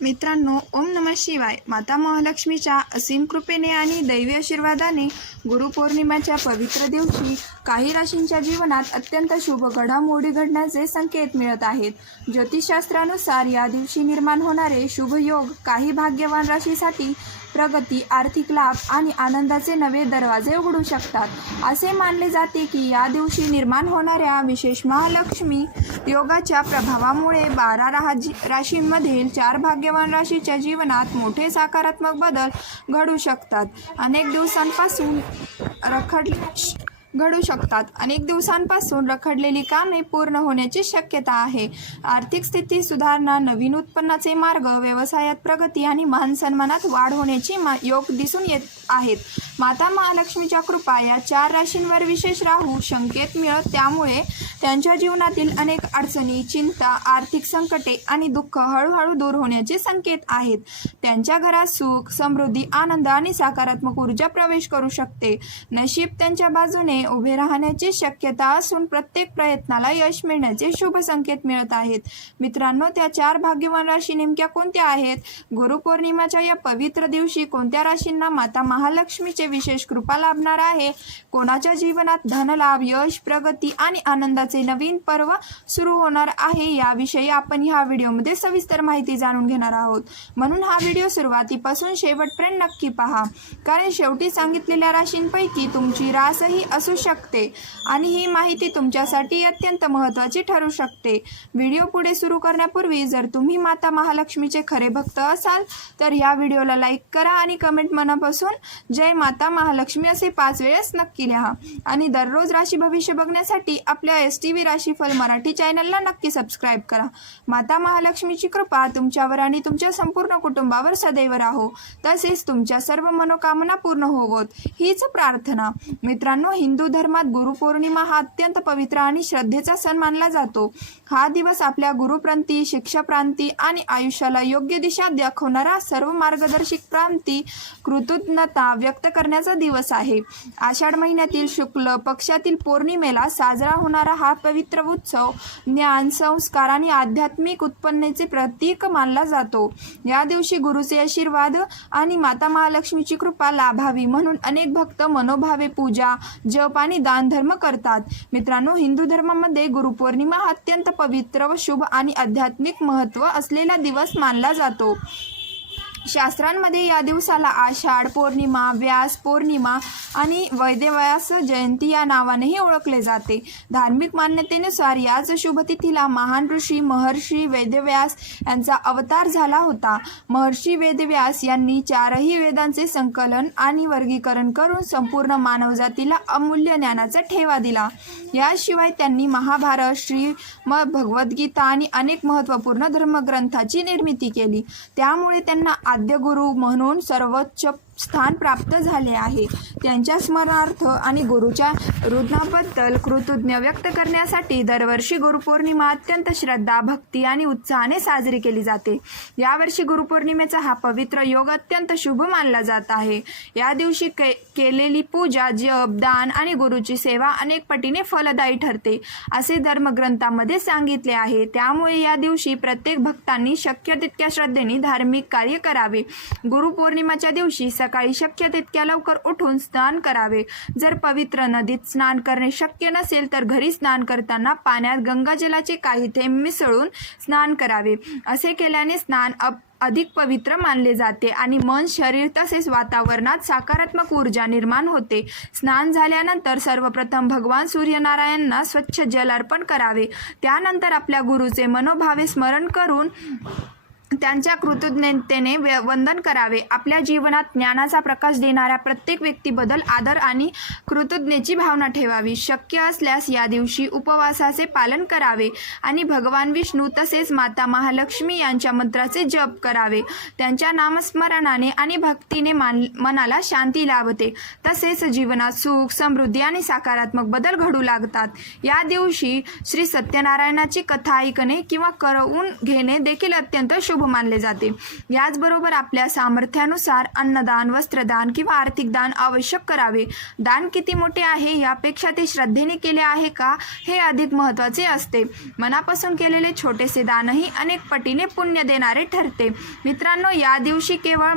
मित्रांनो, ओम नमः शिवाय. माता महालक्ष्मीच्या असीम कृपेने आणि दैवी आशीर्वादाने गुरुपौर्णिमेच्या पवित्र दिवशी काही राशींच्या जीवनात अत्यंत शुभ घडामोडी घडण्याचे संकेत मिळत आहेत. ज्योतिषशास्त्रानुसार या दिवशी निर्माण होणारे शुभ योग काही भाग्यवान राशीसाठी प्रगती, आर्थिक लाभ आणि आनंदाचे नवे दरवाजे उघडू शकतात. असे मानले जाते की या दिवशी निर्माण होणाऱ्या विशेष महालक्ष्मी योगाच्या प्रभावामुळे 12 राशींमधील 4 भाग्यवान राशीच्या जीवनात मोठे सकारात्मक बदल घडू शकतात. अनेक दिवसांपासून रखडलेली कामे पूर्ण होण्याची शक्यता आहे. आर्थिक स्थिती सुधारणा, नवीन उत्पन्नाचे मार्ग, व्यवसायात प्रगती आणि मान सन्मानात वाढ होण्याची योग दिसून येत आहेत. माता महालक्ष्मीच्या कृपा या 4 राशींवर विशेष राहू संकेत मिळत, त्यामुळे त्यांच्या जीवनातील अनेक अडचणी, चिंता, आर्थिक संकटे आणि दुःख हळूहळू दूर होण्याचे संकेत आहेत. त्यांच्या घरात सुख, समृद्धी, आनंद आणि सकारात्मक ऊर्जा प्रवेश करू शकते. नशीब त्यांच्या बाजूने उभे राहण्याची शक्यता असून प्रत्येक प्रयत्नाला यश मिळण्याचे शुभ संकेत मिळत आहेत. मित्रांनो, त्या 4 भाग्यवान राशी नेमक्या कोणत्या आहेत? गुरुपौर्णिमेच्या या पवित्र दिवशी कोणत्या राशींना माता महालक्ष्मीचे विशेष कृपा लाभणार आहे? कोणाच्या जीवनात धनलाभ, यश, प्रगती आणि आनंदाचे नवीन पर्व सुरू होणार आहे? याविषयी आपण ह्या व्हिडिओमध्ये सविस्तर माहिती जाणून घेणार आहोत. म्हणून हा व्हिडिओ सुरुवातीपासून शेवटपर्यंत नक्की पहा, कारण शेवटी सांगितलेल्या राशींपैकी तुमची रासही असू शकते आणि ही माहिती तुमच्यासाठी अत्यंत महत्त्वाची ठरू शकते. व्हिडिओ पुढे सुरू करण्यापूर्वी जर तुम्ही माता महालक्ष्मीचे खरे भक्त असाल तर ह्या व्हिडिओला लाईक करा आणि कमेंट मनापासून जय माता महालक्ष्मी असे 5 वेळेस नक्की लिहा. आणि दररोज राशी भविष्य बघण्यासाठी आपल्या STV राशीफल मराठी चॅनलला नक्की सबस्क्राईब करा. माता महालक्ष्मीची कृपा तुमच्यावर आणि तुमच्या संपूर्ण कुटुंबावर सदैव राहो, तसेच तुमच्या सर्व मनोकामना पूर्ण होवोत, हीच प्रार्थना. मित्रांनो, हिंदू धर्मात गुरुपौर्णिमा हा अत्यंत पवित्र आणि श्रद्धेचा सण मानला जातो. हा दिवस आपल्या गुरुप्रांती, शिक्षाप्रांती आणि आयुष्याला योग्य दिशा दाखवणारा सर्व मार्गदर्शक प्रांती कृतज्ञता व्यक्त करण्याचा दिवस आहे. आषाढ महिन्यातील शुक्ल पक्षातील पौर्णिमेला साजरा होणारा हा पवित्र उत्सव ज्ञान, संस्कार आणि आध्यात्मिक उत्पन्नाचे प्रतीक मानला जातो. या दिवशी गुरुचे आशीर्वाद आणि माता महालक्ष्मीची कृपा लाभावी म्हणून अनेक भक्त मनोभावे पूजा, जप आणि दान धर्म करतात. मित्रांनो, हिंदू धर्मामध्ये गुरुपौर्णिमा हा अत्यंत पवित्र व शुभ आणि आध्यात्मिक महत्त्व असलेला दिवस मानला जातो. शास्त्रांमध्ये या दिवसाला आषाढ पौर्णिमा, व्यास पौर्णिमा आणि वैद्यव्यास जयंती या नावानेही ओळखले जाते. धार्मिक मान्यतेनुसार याच शुभतिथीला महान ऋषी महर्षी वेदव्यास यांचा अवतार झाला होता. महर्षी वेदव्यास यांनी 4ही वेदांचे संकलन आणि वर्गीकरण करून संपूर्ण मानवजातीला अमूल्य ज्ञानाचा ठेवा दिला. याशिवाय त्यांनी महाभारत, श्रीमद भगवद्गीता आणि अनेक महत्त्वपूर्ण धर्मग्रंथाची निर्मिती केली. त्यामुळे त्यांना आद्य गुरु म्हणून सर्वोच्च स्थान प्राप्त झाले आहे. त्यांच्या स्मरणार्थ आणि गुरुच्या रुग्णाबद्दल कृतज्ञ व्यक्त करण्यासाठी दरवर्षी गुरुपौर्णिमा अत्यंत श्रद्धा, भक्ती आणि उत्साहाने साजरी केली जाते. यावर्षी गुरुपौर्णिमेचा हा पवित्र योग अत्यंत शुभ मानला जात आहे. या दिवशी केलेली पूजा, जप, दान आणि गुरुची सेवा अनेक पटीने फलदायी ठरते असे धर्मग्रंथामध्ये सांगितले आहे. त्यामुळे या दिवशी प्रत्येक भक्तांनी शक्य तितक्या श्रद्धेने धार्मिक कार्य करावे. गुरुपौर्णिमेच्या दिवशी सकाळी शक्य तितक्या लवकर उठून स्नान करावे. जर पवित्र नदीत स्नान करणे शक्य नसेल तर घरी स्नान करताना पाण्यात गंगाजलाचे काही थेंब मिसळून स्नान करावे. असे केल्याने स्नान अधिक पवित्र मानले जाते आणि मन, शरीर तसेच वातावरणात सकारात्मक ऊर्जा निर्माण होते. स्नान झाल्यानंतर सर्वप्रथम भगवान सूर्यनारायणांना स्वच्छ जल अर्पण करावे. त्यानंतर आपल्या गुरुचे मनोभावे स्मरण करून त्यांच्या कृतज्ञतेने वंदन करावे. आपल्या जीवनात ज्ञानाचा प्रकाश देणाऱ्या प्रत्येक व्यक्तीबद्दल आदर आणि कृतज्ञतेची भावना ठेवावी. शक्य असल्यास या दिवशी उपवासाचे पालन करावे आणि भगवान विष्णू तसेच माता महालक्ष्मी यांच्या मंत्राचे जप करावे. त्यांच्या नामस्मरणाने आणि भक्तीने मनाला शांती लाभते, तसेच जीवनात सुख, समृद्धी आणि सकारात्मक बदल घडू लागतात. या दिवशी श्री सत्यनारायणाची कथा ऐकणे किंवा करवून घेणे देखील अत्यंत शुभ शुभ मानले जाते। याचबरोबर आपल्या सामर्थ्यानुसार अन्नदान, वस्त्रदान किंवा आर्थिक दान आवश्यक करावे। दान किती मोठे आहे यापेक्षा ते श्रद्धेने केले आहे का हे अधिक महत्त्वाचे असते। मनापासून केलेले छोटेसे दानही अनेक पटीने पुण्य देणारे ठरते। मित्रांनो, या दिवशी केवळ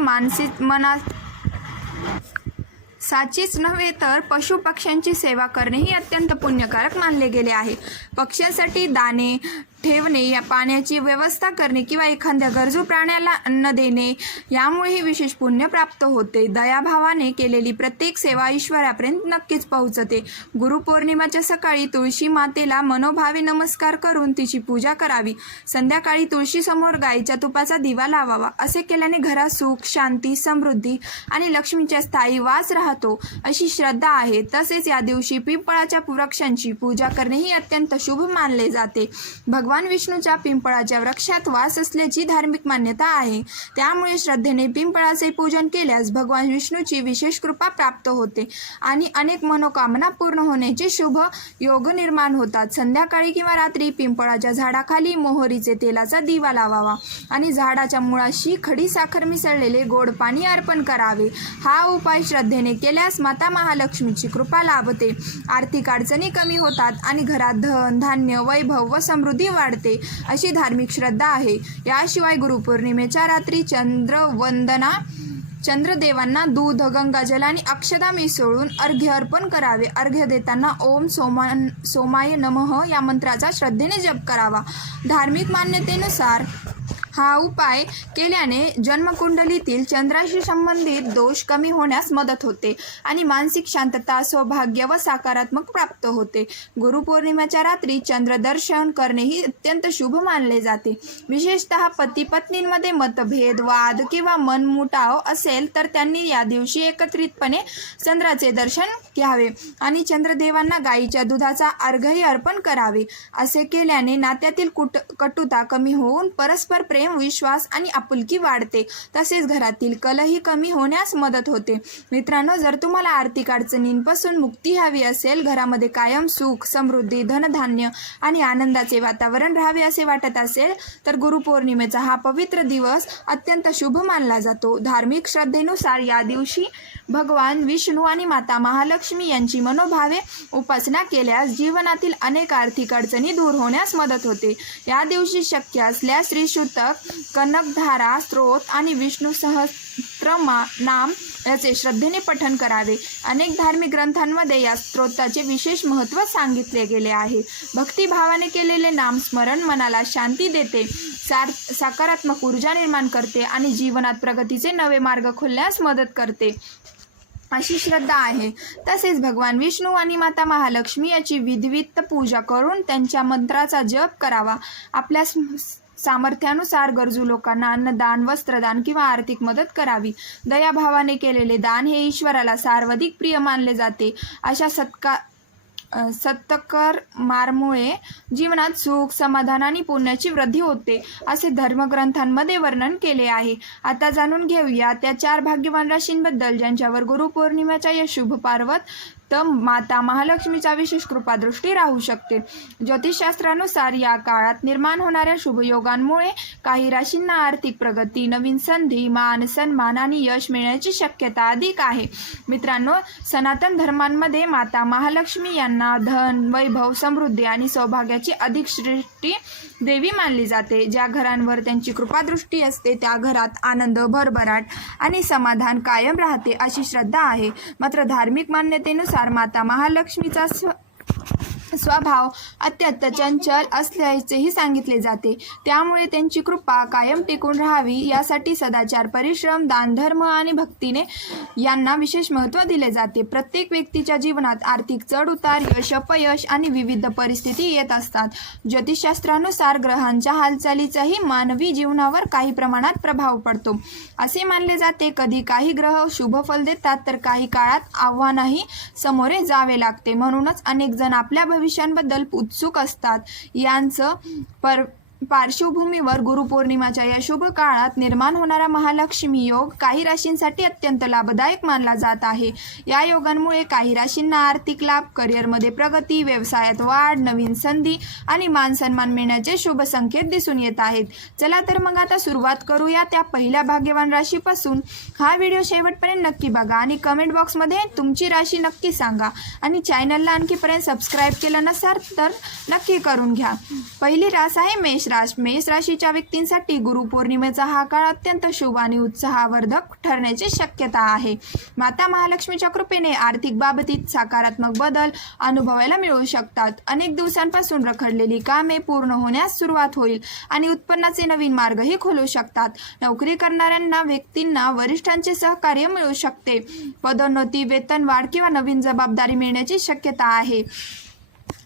साचीच नव्हे तर पशु पक्ष्यांची सेवा करणेही अत्यंत पुण्यकारक मानले गेले आहे। पक्ष्यांसाठी दाणे ठेवणे, या पाण्याची व्यवस्था करणे किंवा एखाद्या गरजू प्राण्याला अन्न देणे यामुळेही विशेष पुण्य प्राप्त होते। दयाभावाने केलेली प्रत्येक सेवा ईश्वरापर्यंत नक्कीच पोहोचते। गुरुपौर्णिमेच्या सकाळी तुळशी मातेला मनोभावे नमस्कार करून तिची पूजा करावी। संध्याकाळी तुळशीसमोर गाईच्या तुपाचा दिवा लावावा। असे केल्याने घरात सुख, शांती, समृद्धी आणि लक्ष्मीचा स्थायी वास राहतो अशी श्रद्धा आहे। तसेच या दिवशी पिंपळाच्या वृक्षांची पूजा करणेही अत्यंत शुभ मानले जाते। भगवान विष्णूच्या पिंपळाच्या वृक्षात वास असल्याची धार्मिक मान्यता आहे। त्यामुळे श्रद्धेने पिंपळाचे पूजन केल्यास भगवान विष्णूची विशेष कृपा प्राप्त होते आणि अनेक मनोकामना पूर्ण होण्याचे शुभ योग निर्माण होतात। संध्याकाळी किंवा रात्री पिंपळाच्या झाडाखाली मोहरीचे तेलाचा दिवा लावावा आणि झाडाच्या मुळाशी खडी साखर मिसळलेले गोड पाणी अर्पण करावे। हा उपाय श्रद्धेने केल्यास माता महालक्ष्मीची कृपा लाभते, आर्थिक अडचणी कमी होतात आणि घरात धन, धान्य, वैभव व समृद्धी वाढते अशी धार्मिक श्रद्धा आहे। याशिवाय गुरुपौर्णिमेच्या रात्री चंद्रदेवांना दूध, गंगाजल आणि अक्षदा मिसळून अर्घ्य अर्पण करावे। अर्घ्य देताना ओम सोमाय नमः या मंत्राचा श्रद्धेने जप करावा। धार्मिक मान्यतेनुसार हा उपाय केल्याने जन्मकुंडलीतील चंद्राशी संबंधित दोष कमी होण्यास मदत होते आणि मानसिक शांतता, सौभाग्य व सकारात्मक प्राप्त होते। गुरुपौर्णिमेच्या रात्री चंद्रदर्शन करणेही अत्यंत शुभ मानले जाते। विशेषतः पती पत्नींमध्ये मतभेद, वाद किंवा मनमुटाव असेल तर त्यांनी या दिवशी एकत्रितपणे चंद्राचे दर्शन घ्यावे आणि चंद्रदेवांना गाईच्या दुधाचा अर्घ्यही अर्पण करावे। असे केल्याने नात्यातील कटुता कमी होऊन परस्पर प्रेम, विश्वास आणि आपुलकी वाढते। तसेच घरातील कलही कमी होण्यास मदत होते। मित्रांनो, जर तुम्हाला आर्थिक अडचणींपासून मुक्ती हवी असेल, घरामध्ये कायम सुख, समृद्धी, धनधान्य आणि आनंदाचे वातावरण राहावे असे वाटत असेल तर गुरुपौर्णिमेचा हा पवित्र दिवस अत्यंत शुभ मानला जातो। धार्मिक श्रद्धेनुसार या दिवशी भगवान विष्णू आणि माता महालक्ष्मी यांची मनोभावे उपासना केल्यास जीवनातील अनेक आर्थिक अडचणी दूर होण्यास मदत होते। या दिवशी शक्य असल्यास श्री सूतक, कनकधारा स्तोत्र आणि विष्णू सहस्त्रनाम याचे श्रद्धेने पठण करावे। अनेक धार्मिक ग्रंथांमध्ये या स्तोत्राचे विशेष महत्त्व सांगितले गेले आहे। भक्तिभावाने केलेले नामस्मरण मनाला शांती देते, सकारात्मक ऊर्जा निर्माण करते आणि जीवनात प्रगतीचे नवे मार्ग खोलण्यास मदत करते अशी श्रद्धा आहे। तसेच भगवान विष्णू आणि माता महालक्ष्मी याची विधिवत पूजा करून त्यांच्या मंत्राचा जप करावा। आपल्या सामर्थ्यानुसार गरजू लोकांना अन्नदान, वस्त्रदान किंवा आर्थिक मदत करावी। दयाभावाने केलेले दान हे ईश्वराला सर्वाधिक प्रिय मानले जाते। अशा सत्कर्मामुळे जीवनात सुख, समाधान आणि पुण्याची वृद्धी होते असे धर्मग्रंथांमध्ये वर्णन केले आहे। आता जाणून घेऊया त्या 4 भाग्यवान राशींबद्दल ज्यांच्यावर गुरुपौर्णिमेच्या या शुभ पार्वत माता महालक्ष्मीचा विशेष कृपादृष्टी राहू शकते। ज्योतिषशास्त्रानुसार या काळात निर्माण होणाऱ्या शुभयोगांमुळे काही राशींना आर्थिक प्रगती, नवीन संधी, मान सन्मान आणि यश मिळण्याची शक्यता अधिक आहे। मित्रांनो, सनातन धर्मांमध्ये माता महालक्ष्मी यांना धन, वैभव, समृद्धी आणि सौभाग्याची अधिक सृष्टी देवी मानली जाते। ज्या घरांवर त्यांची कृपादृष्टी असते त्या घरात आनंद, भरभराट आणि समाधान कायम राहते अशी श्रद्धा आहे। मात्र धार्मिक मान्यतेनुसार माता महालक्ष्मीचा स्वभाव अत्यंत चंचल असल्याचेही सांगितले जाते। त्यामुळे त्यांची कृपा कायम टिकून राहावी यासाठी सदाचार, परिश्रम, दानधर्म आणि भक्तीने यांना विशेष महत्त्व दिले जाते। प्रत्येक व्यक्तीच्या जीवनात आर्थिक चढ-उतार, यश, अपयश आणि विविध परिस्थिती येत असतात। ज्योतिषशास्त्रानुसार ग्रहांच्या हालचालीचाही मानवी जीवनावर काही प्रमाणात प्रभाव पडतो। असे मानले जाते कधी काही ग्रह शुभ फल देतात तर काही काळात आव्हानाही सामोरे जावे लागते। म्हणूनच अनेक जण आपल्या भविष्याबद्दल उत्सुक असतात। यांचं पार्श्वभूमीवर गुरुपौर्णिमाच्या या शुभ काळात निर्माण होणारा महालक्ष्मी योग काही राशींसाठी अत्यंत लाभदायक मानला जात आहे. या योगांमुळे काही राशींना आर्थिक लाभ, करिअरमध्ये प्रगती, व्यवसायात वाढ, नवीन संधी आणि मान सन्मान मिळण्याचे शुभ संकेत दिसून येत आहेत. चला तर मग आता सुरुवात करूया त्या पहिल्या भाग्यवान राशीपासून. हा व्हिडिओ शेवटपर्यंत नक्की बघा आणि कमेंट बॉक्समध्ये तुमची राशी नक्की सांगा आणि चॅनलला आणखीपर्यंत सबस्क्राईब केलं नसाल तर नक्की करून घ्या. पहिली रास आहे मेष राशी. मेष राशीच्या व्यक्तींसाठी गुरुपौर्णिमेचा हा काळ अत्यंत शुभ आणि उत्साहवर्धक ठरण्याची शक्यता आहे. माता महालक्ष्मीच्या कृपेने आर्थिक बाबतीत सकारात्मक बदल अनुभवायला मिळू शकतात. अनेक दिवसांपासून रखडलेली कामे पूर्ण होण्यास सुरुवात होईल आणि उत्पन्नाचे नवीन मार्गही खुलू शकतात. नोकरी करणाऱ्यांना व्यक्तींना वरिष्ठांचे सहकार्य मिळू शकते. पदोन्नती, वेतनवाढ किंवा नवीन जबाबदारी मिळण्याची शक्यता आहे.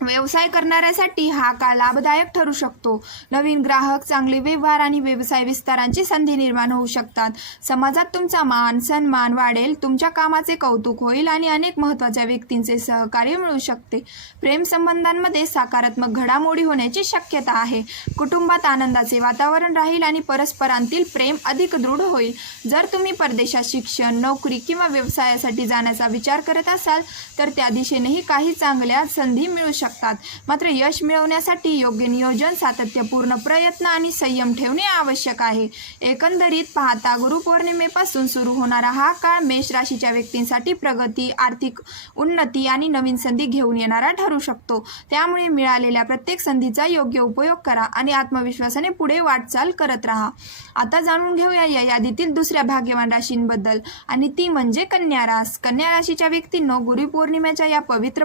व्यवसाय करणाऱ्यासाठी हा काळ लाभदायक ठरू शकतो. नवीन ग्राहक, चांगले व्यवहार आणि व्यवसाय विस्तारांची संधी निर्माण होऊ शकतात. समाजात तुमचा मान सन्मान वाढेल, तुमच्या कामाचे कौतुक होईल आणि अनेक महत्त्वाच्या व्यक्तींचे सहकार्य मिळू शकते. प्रेम संबंधांमध्ये सकारात्मक घडामोडी होण्याची शक्यता आहे. कुटुंबात आनंदाचे वातावरण राहील आणि परस्परांतील प्रेम अधिक दृढ होईल. जर तुम्ही परदेशात शिक्षण, नोकरी किंवा व्यवसायासाठी जाण्याचा विचार करत असाल तर त्या दिशेनेही काही चांगल्या संधी मिळू शकतात. मात्र यश मिळवण्यासाठी योग्य नियोजन, सातत्यपूर्ण प्रयत्न आणि संयम ठेवणे आवश्यक आहे. एकंदरीत पाहता गुरुपौर्णिमेपासून सुरू होणारा हा काळ मेष राशीच्या व्यक्तींसाठी प्रगती, आर्थिक उन्नती आणि नवीन संधी घेऊन येणारा ठरू शकतो. त्यामुळे मिळालेल्या प्रत्येक संधीचा योग्य उपयोग करा आणि आत्मविश्वासाने पुढे वाटचाल करत राहा. आता जाणून घेऊया या यादीतील दुसऱ्या भाग्यवान राशींबद्दल आणि ती म्हणजे कन्या रास. कन्या राशीच्या व्यक्तींनो, गुरुपौर्णिमेच्या या पवित्र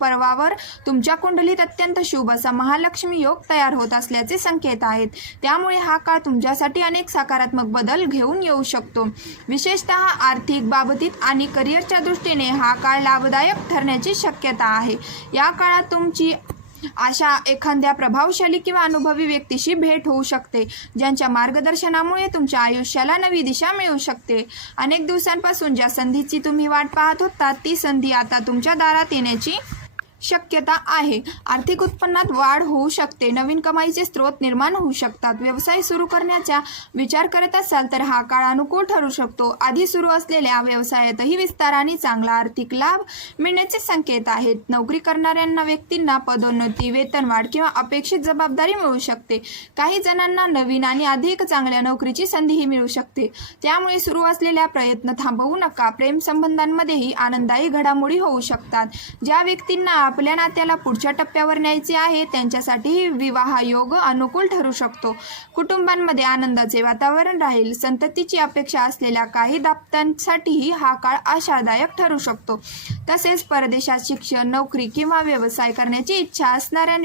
पर्वावर तुमच्या कुंडलीत अत्यंत शुभ असा महालक्ष्मी योग तयार होत असल्याचे संकेत आहेत. त्यामुळे हा काळ तुमच्यासाठी अनेक सकारात्मक बदल घेऊन येऊ शकतो. विशेषतः आर्थिक बाबतीत आणि करिअरच्या दृष्टीने हा काळ लाभदायक ठरण्याची शक्यता आहे. या काळात तुमची अशा एखाद्या प्रभावशाली किंवा अनुभवी व्यक्तीशी भेट होऊ शकते, ज्यांच्या मार्गदर्शनामुळे तुमच्या आयुष्याला नवी दिशा मिळू शकते. अनेक दिवसांपासून ज्या संधीची तुम्ही वाट पाहत होता ती संधी आता तुमच्या दारात येण्याची शक्यता आहे. आर्थिक उत्पन्नात वाढ होऊ शकते. नवीन कमाईचे स्रोत निर्माण होऊ शकतात. व्यवसाय सुरू करण्याचा विचार करत असाल तर हा काळ अनुकूल ठरू शकतो. आधी सुरू असलेल्या व्यवसायातही विस्तार आणि चांगला आर्थिक लाभ मिळण्याचे संकेत आहेत. नोकरी करणाऱ्यांना व्यक्तींना पदोन्नती, वेतनवाढ किंवा अपेक्षित जबाबदारी मिळू शकते. काही जणांना नवीन आणि अधिक चांगल्या नोकरीची संधीही मिळू शकते. त्यामुळे सुरू असलेल्या प्रयत्न थांबवू नका. प्रेम संबंधांमध्येही आनंददायी घडामोडी होऊ शकतात. ज्या व्यक्तींना आपल्या नात्याला पुढच्या टप्प्यावर न्यायचे आहे त्यांच्यासाठी विवाह योग अनुकूल ठरू शकतो. कुटुंबांमध्ये आनंदाचे वातावरण राहील. संततीची अपेक्षा असलेल्या काही दाम्पत्यांसाठीही हा काळ आशादायक ठरू शकतो. तसेच परदेशात शिक्षण, नोकरी किंवा व्यवसाय करण्याची इच्छा असणाऱ्या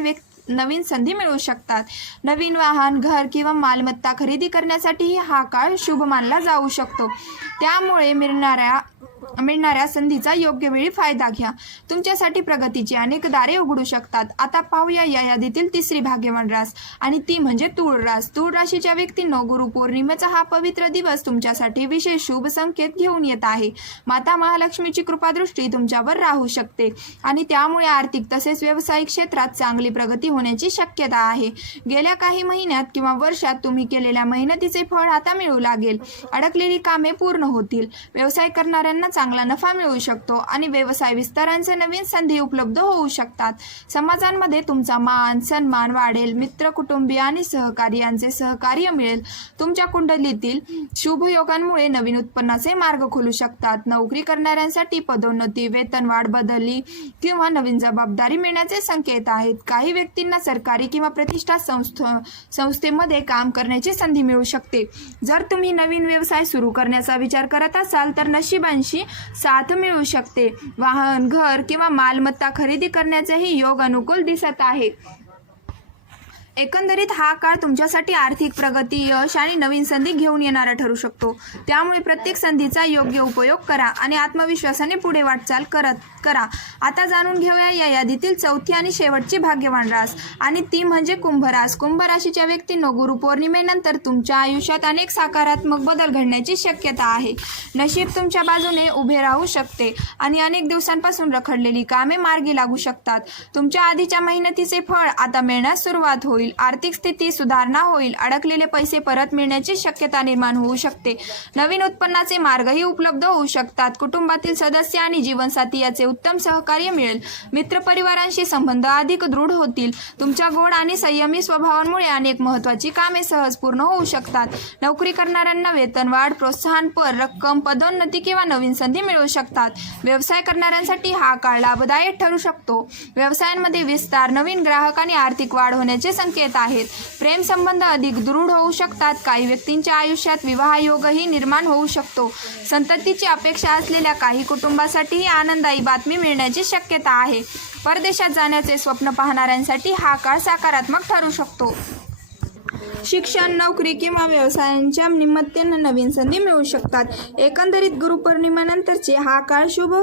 नवीन संधी मिळू शकतात. नवीन वाहन, घर किंवा मालमत्ता खरेदी करण्यासाठीही हा काळ शुभ मानला जाऊ शकतो. त्यामुळे मिळणाऱ्या संधीचा योग्य वेळी फायदा घ्या. तुमच्यासाठी प्रगतीची अनेक दारे उघडू शकतात. आता पाहूया या यादीतील तिसरी भाग्यवान रास आणि ती म्हणजे तूळ रास. तूळ राशीच्या व्यक्तींनो, गुरुपौर्णिमेचा हा पवित्र दिवस तुमच्यासाठी विशेष शुभ संकेत घेऊन येत आहे. माता महालक्ष्मीची कृपादृष्टी तुमच्यावर राहू शकते आणि त्यामुळे आर्थिक तसेच व्यावसायिक क्षेत्रात चांगली प्रगती होण्याची शक्यता आहे. गेल्या काही महिन्यात किंवा वर्षात तुम्ही केलेल्या मेहनतीचे फळ आता मिळू लागेल. अडकलेली कामे पूर्ण होतील. व्यवसाय करणाऱ्यांना चांगला नफा मिळू शकतो आणि व्यवसाय विस्तारांचे नवीन संधी उपलब्ध होऊ शकतात. समाजांमध्ये तुमचा मान सन्मान वाढेल. मित्र, कुटुंबीय आणि सहकारी यांचे सहकार्य मिळेल. तुमच्या कुंडलीतील शुभ योगांमुळे नवीन उत्पन्नाचे मार्ग खुलू शकतात. नोकरी करणाऱ्यांसाठी पदोन्नती, वेतनवाढ, बदली किंवा नवीन जबाबदारी मिळण्याचे संकेत आहेत. काही व्यक्तींना सरकारी किंवा प्रतिष्ठित संस्थेमध्ये काम करण्याची संधी मिळू शकते. जर तुम्ही नवीन व्यवसाय सुरू करण्याचा विचार करत असाल तर नशिबांशी साथ मिळू शकते. वाहन, घर किंवा मालमत्ता खरेदी करण्याचेही योग अनुकूल दिसत आहे. एकंदरीत हा काळ तुमच्यासाठी आर्थिक प्रगती, यश आणि नवीन संधी घेऊन येणारा ठरू शकतो. त्यामुळे प्रत्येक संधीचा योग्य उपयोग करा आणि आत्मविश्वासाने पुढे वाटचाल करा. आता जाणून घेऊया या यादीतील चौथी आणि शेवटची भाग्यवान रास आणि ती म्हणजे कुंभ रास. कुंभ राशीच्या व्यक्तींनो, गुरुपौर्णिमेनंतर तुमच्या आयुष्यात अनेक सकारात्मक बदल घडण्याची शक्यता आहे. नशीब तुमच्या बाजूने उभे राहू शकते आणि अनेक दिवसांपासून रखडलेली कामे मार्गी लागू शकतात. तुमच्या आधीच्या मेहनतीचे फळ आता मिळण्यास सुरुवात होईल आर्थिक स्थिती सुधारणा होईल, अडकलेले पैसे परत मिळण्याची शक्यता निर्माण होऊ शकते, नवीन उत्पन्नाचे मार्गही उपलब्ध होऊ शकतात, कुटुंबातील सदस्य आणि जीवनसाथी याचे उत्तम सहकार्य मिळेल, मित्रपरिवारांशी संबंध अधिक दृढ होतील, तुमच्या गोड आणि संयमी स्वभावांमुळे अनेक महत्त्वाची कामे सहज पूर्ण होऊ शकतात, नोकरी करणाऱ्यांना वेतनवाढ, प्रोत्साहनपर रक्कम, पदोन्नती किंवा नवीन संधी मिळू शकतात, व्यवसाय करणाऱ्यांसाठी हा काळ लाभदायक ठरू शकतो, व्यवसायांमध्ये विस्तार, नवीन ग्राहक आणि आर्थिक वाढ होण्याचे संकेत आहेत, प्रेम संबंध अधिक दृढ होऊ शकतात, काही व्यक्तींच्या आयुष्यात विवाहयोगही निर्माण होऊ शकतो, संततीची अपेक्षा असलेल्या काही कुटुंबासाठीही आनंददायी बातमी मिळण्याची शक्यता आहे, परदेशात जाण्याचे स्वप्न पाहणाऱ्यांसाठी हा काळ सकारात्मक ठरू शकतो, शिक्षण, नोकरी किंवा व्यवसायांच्या निमित्ताने नवीन संधी मिळू शकतात, एकंदरीत गुरुपौर्णिमेनंतरचे हा काळ शुभ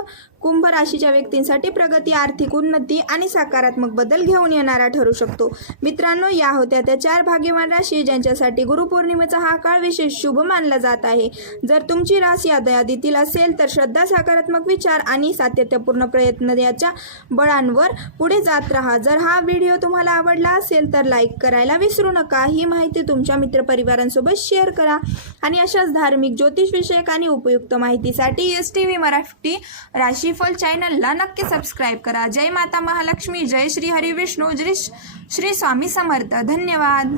कुंभ राशीच्या व्यक्तींसाठी प्रगती, आर्थिक उन्नती आणि सकारात्मक बदल घेऊन येणारा ठरू शकतो. मित्रांनो, या होत्या त्या 4 भाग्यवान राशी ज्यांच्यासाठी गुरुपौर्णिमेचा हा काळ विशेष शुभ मानला जात आहे. जर तुमची राशी या यादीतील असेल तर श्रद्धा, सकारात्मक विचार आणि सातत्यपूर्ण प्रयत्न याच्या बळांवर पुढे जात राहा. जर हा व्हिडिओ तुम्हाला आवडला असेल तर लाईक करायला विसरू नका. ही माहिती तुमच्या मित्रपरिवारांसोबत शेअर करा आणि अशाच धार्मिक, ज्योतिषविषयक आणि उपयुक्त माहितीसाठी STV मराठी राशीफल चॅनलला नक्की सबस्क्राईब करा. जय माता महालक्ष्मी, जय श्री हरी विष्णू, जय श्री स्वामी समर्थ. धन्यवाद.